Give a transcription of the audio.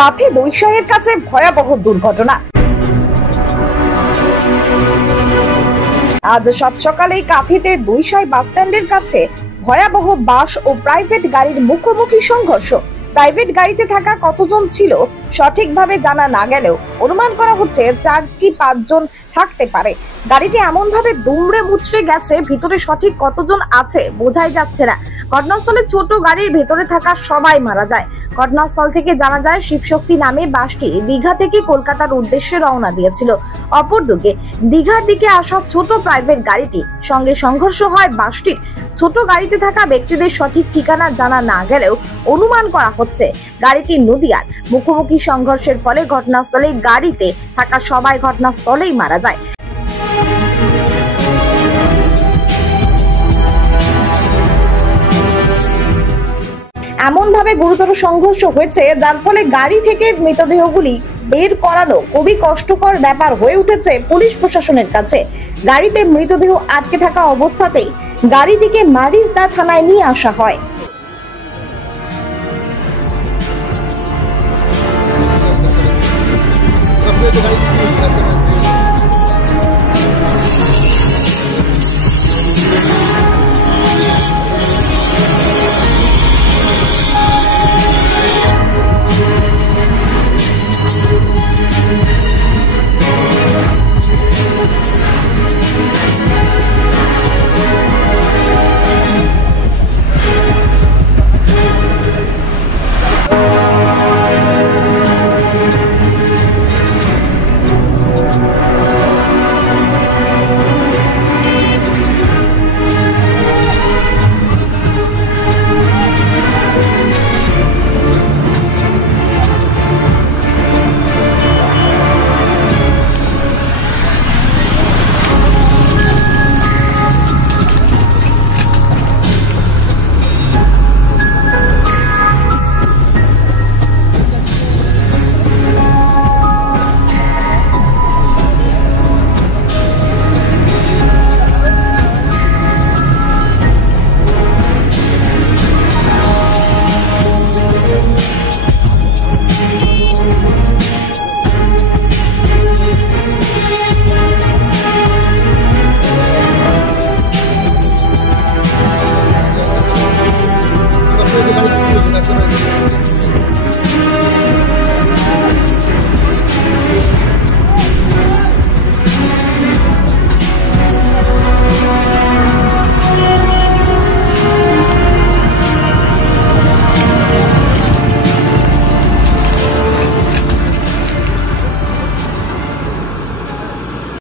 কাঁথি দইশাইয়ের কাছে ভয়াবহ দুর্ঘটনা। আজ সাত সকালে কাঁথিতে দইশাই বাস স্ট্যান্ডের কাছে ভয়াবহ বাস ও প্রাইভেট গাড়ির মুখোমুখি সংঘর্ষ। প্রাইভেট গাড়িতে থাকা কতজন ছিল সঠিকভাবে জানা না গেলেও অনুমান করা হচ্ছে 4 কি 5 জন থাকতে পারে। গাড়িটি এমন ভাবে দুমড়ে মুচড়ে গেছে, ভিতরে সঠিক কতজন আছে বোঝাই যাচ্ছে না। ঘটনাস্থলে ছোট গাড়ির ভেতরে থাকা সবাই মারা যায়। ঘটনাস্থল থেকে জানা যায় শিবশক্তি নামে বাসটি দীঘা থেকে কলকাতার উদ্দেশ্যে রওনা দিয়েছিল। অপরদিকে দীঘার দিকে আসা ছোট প্রাইভেট গাড়িটি সঙ্গে সংঘর্ষ হয় বাসটির। ছোট গাড়িতে থাকা ব্যক্তিদের সঠিক ঠিকানা জানা না গেলেও অনুমান করা হচ্ছে গাড়িটি নদিয়ার। মুখোমুখি সংঘর্ষের ফলে ঘটনাস্থলে গাড়িতে থাকা সবাই ঘটনাস্থলেই মারা যায়। এমন ভাবে গুরুতর সংঘর্ষ হয়েছে যার ফলে গাড়ি থেকে মৃতদেহগুলি বের করানো খুবই কষ্টকর ব্যাপার হয়ে উঠেছে পুলিশ প্রশাসনের কাছে। গাড়িতে মৃতদেহ আটকে থাকা অবস্থাতেই গাড়িটিকে মারিজদা থানায় নিয়ে আসা হয়।